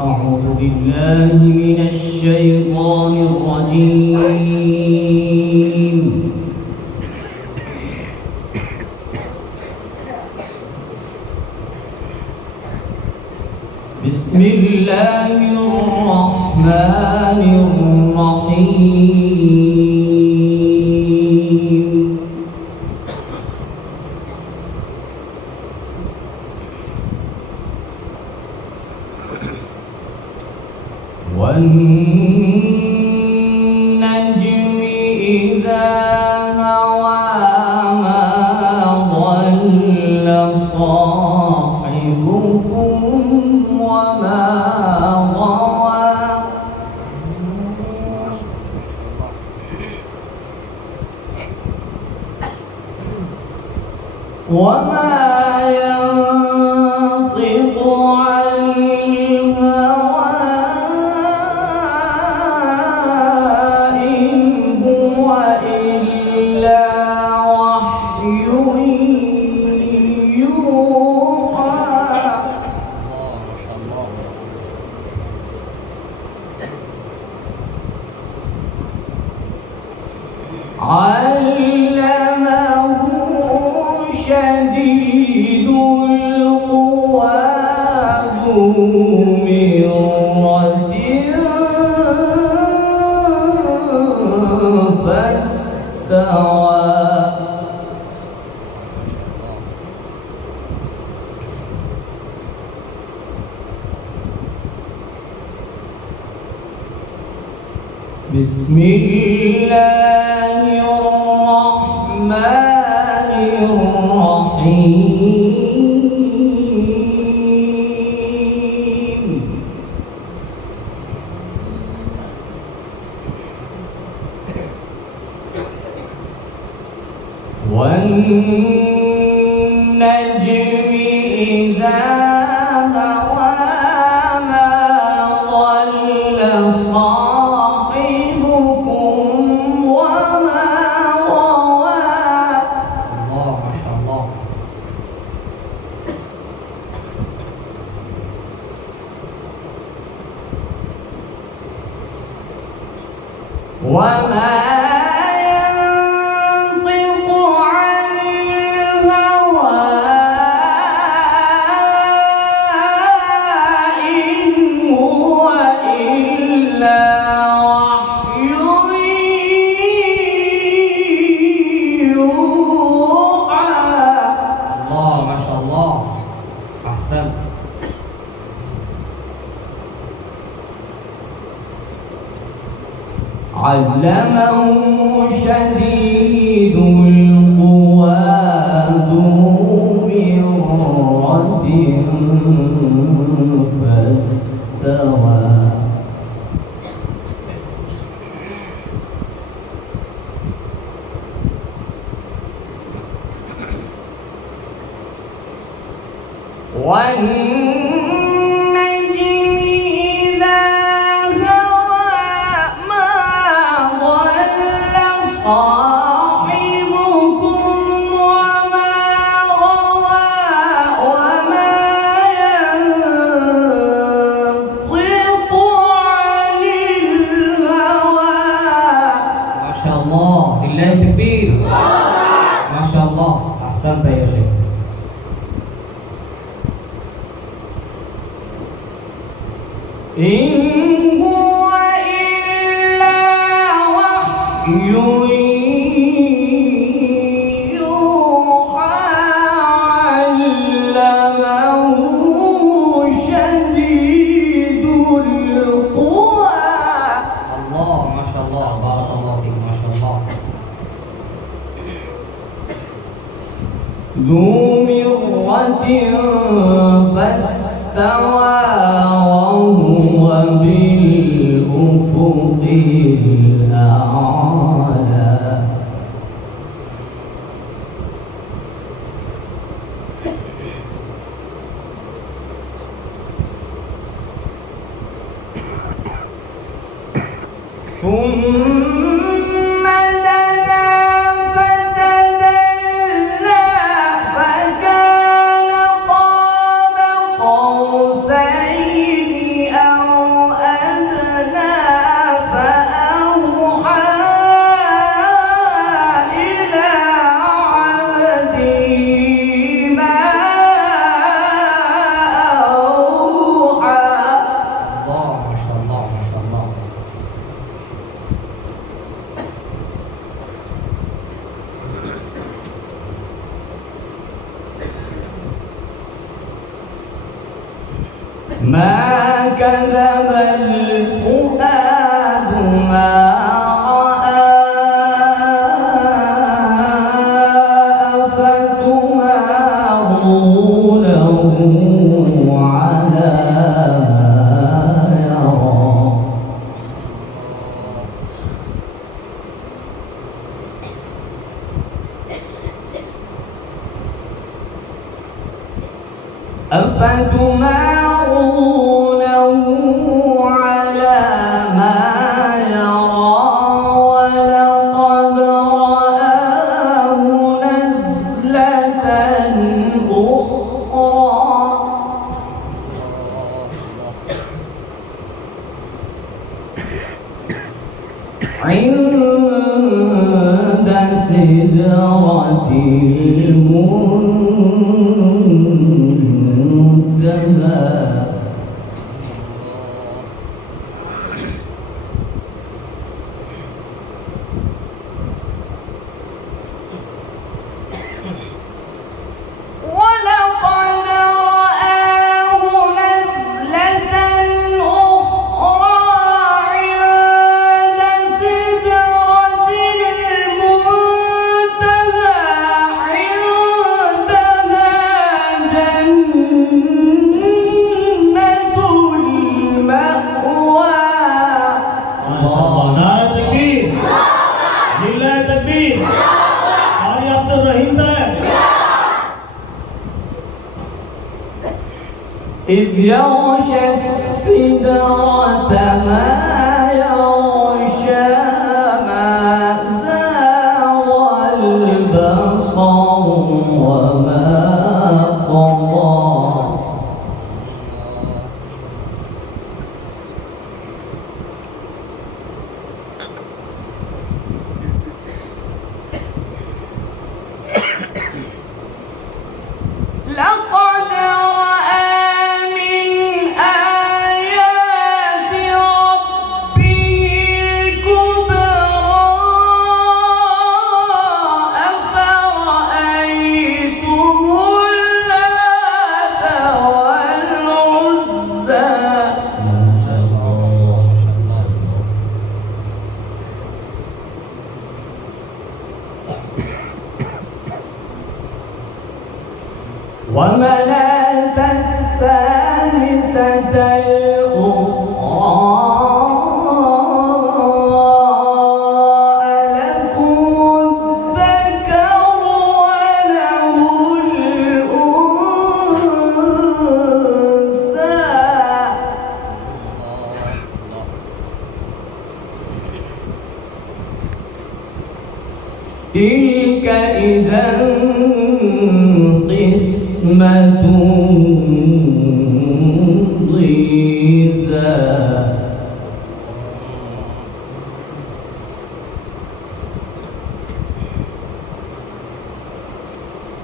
أعوذ بالله من الشيطان الرجيم. بسم الله الرحمن الرحيم. والنجم إذا هوى ما ضل صاحبكم وما غوى وما ينطق عن الهوى إن هو إلا وحي يوحى. علمه شديد القوى ذو مرة فاستوى. بسم الله الرحمن الرحيم. والنجم إذا هوى ما ضل صاحبكم وما غوى. الله ما شاء الله. وما ينطق عن الهوى إن هو إلا وحي يوحى. الله ما شاء الله، أحسنت. علمه شديد القوى ذو مرة فاستوى. والنجم إذا هوى ما ضل صاحبكم وما غوى وما ينطق عن الهوى. ما شاء الله، لله التكبير. ما شاء الله، أحسنت يا شيخ. إن هو إلا وحي يوحى. علمه شديد القوى. الله ما شاء الله، بارك الله فيك، ما شاء الله. ذو مرة فاستوى وهو بالأفق الأعلى. ثم دنا فتدلى فكان قاب قوسين أو ما كذب الفؤاد ما رأى أفتمارونه على ما يرى أفتمارونه على ما يرى ولقد رآه نزلة أخرى عند سدرة المنتهى ولقد رآه نزلة أخرى عند سدرة المنتهى عندها جنة المأوى. ما شاء الله. नारा तकबीर, जिला तकबीर, कारी अब्दुल रहीम साहब. إذ يغشى السدرة ما يغشى ما زاغ البصر وما طغى لقد رأى من آيات ربه الكبرى أفرأيتم اللات والعزى. ما شاء الله. ومناة الثالثة الأخرى ألكم الذكر وله الأنثى. تلك إذا قسمة ضيزى.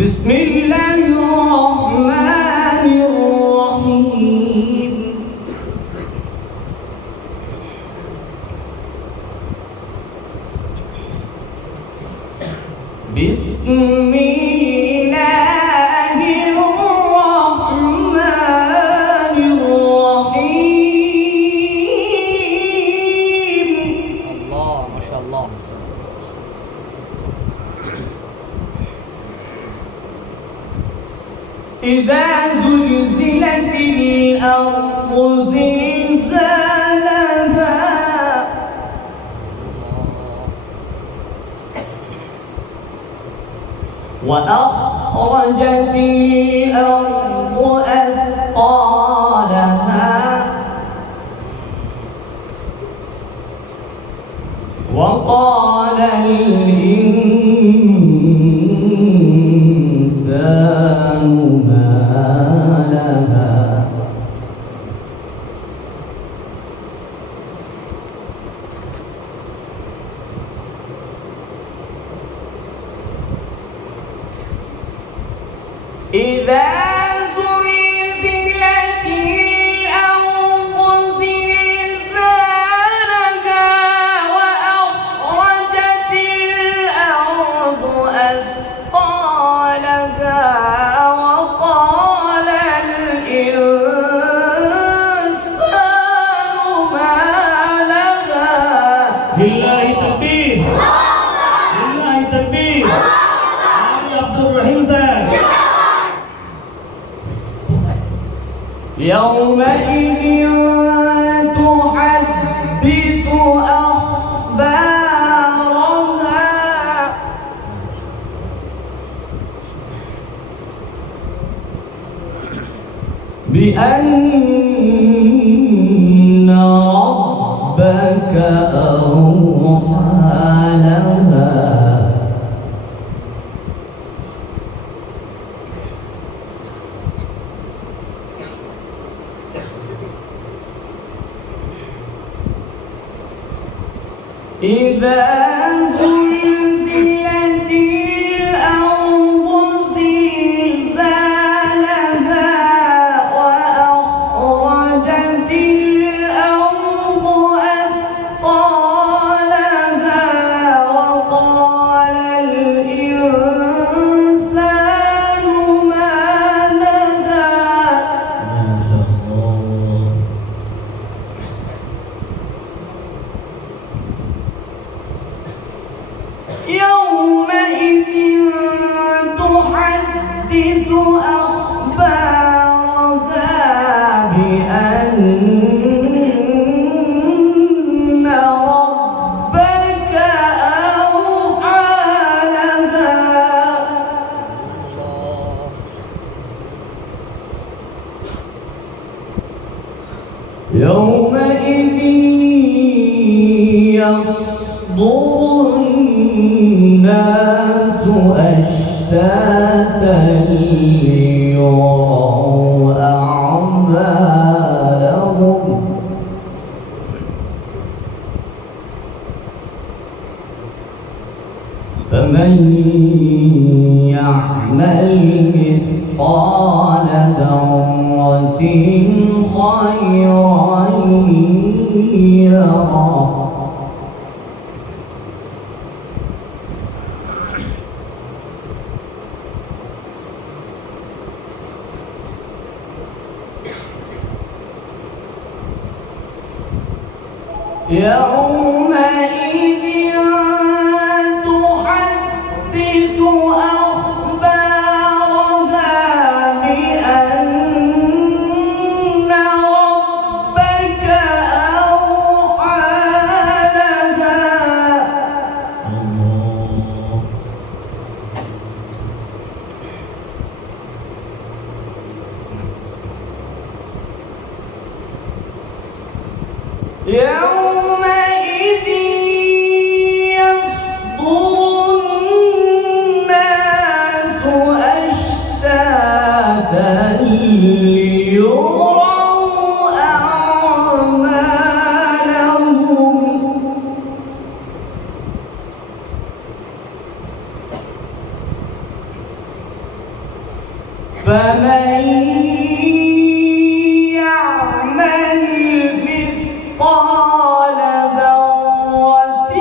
بسم الله الرحمن الرحيم. بسم الله الرحمن الرحيم. الله ما شاء الله. إذا زلزلت الأرض زلزالها وأخرجت الأرض أثقالها وقال الإنسان ما لها إذا زلزلت يومئذ تحدث أخبارها بأن ربك أوحى لها إذا زلزلت الأرض زلزالها وأخرجت الأرض أثقالها وقال الإنسان ما لها ما شاء الله. يومئذ تحدث أخبارها بأن ربك أوحى لها يومئذ يصدر الناس أشتاتا ليروا أعمالهم فمن يعمل مثقال ذرة خيرا يره يومئذ تحدث أخبارها بأن ربك أوحى لها يومئذ يصدر الناس أشتاتا ليروا أعمالهم فمن يعمل مثقال ذرة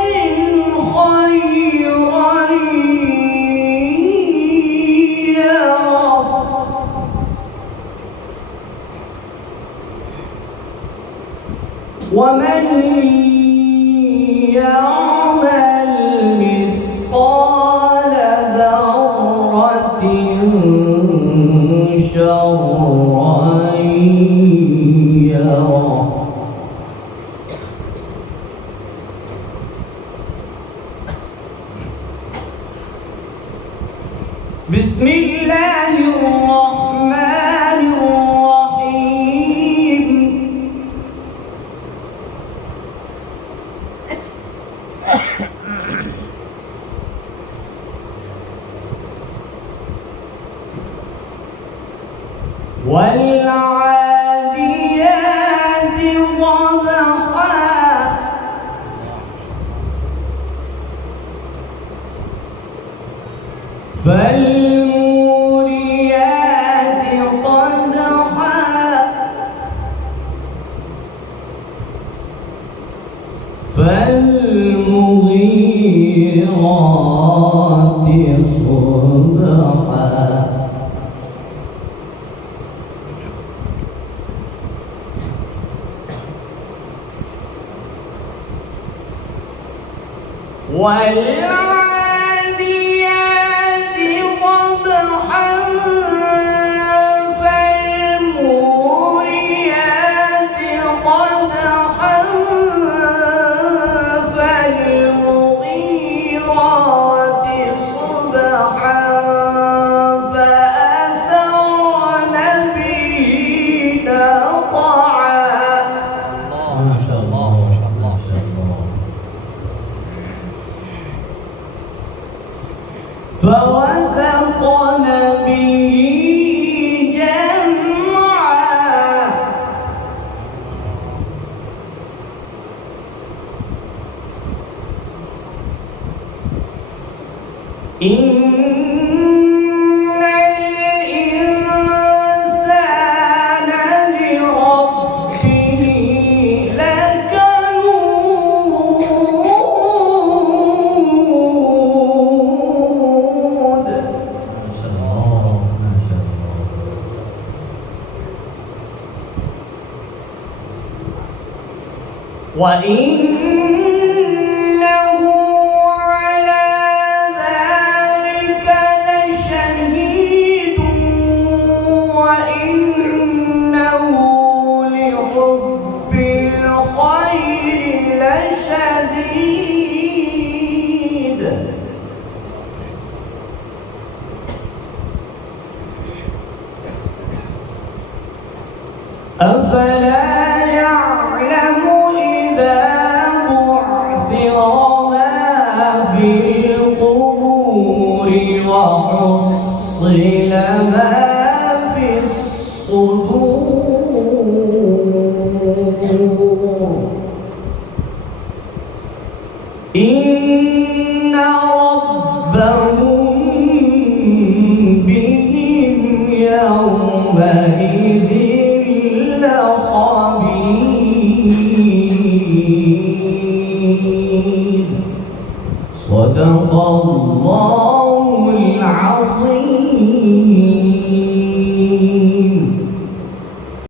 خيرا يره ومن يعمل مثقال ذرة شرا يره بسم الله الرحمن الرحيم والعاديات ضبحا فالموريات قدحا فالمغيرات صبحا والعاديات ضبحا فالموريات وإنه على ذلك لشهيد وإنه لحب الخير لشديد أفلا يعلم إذا بعثر ما في القبور وحصل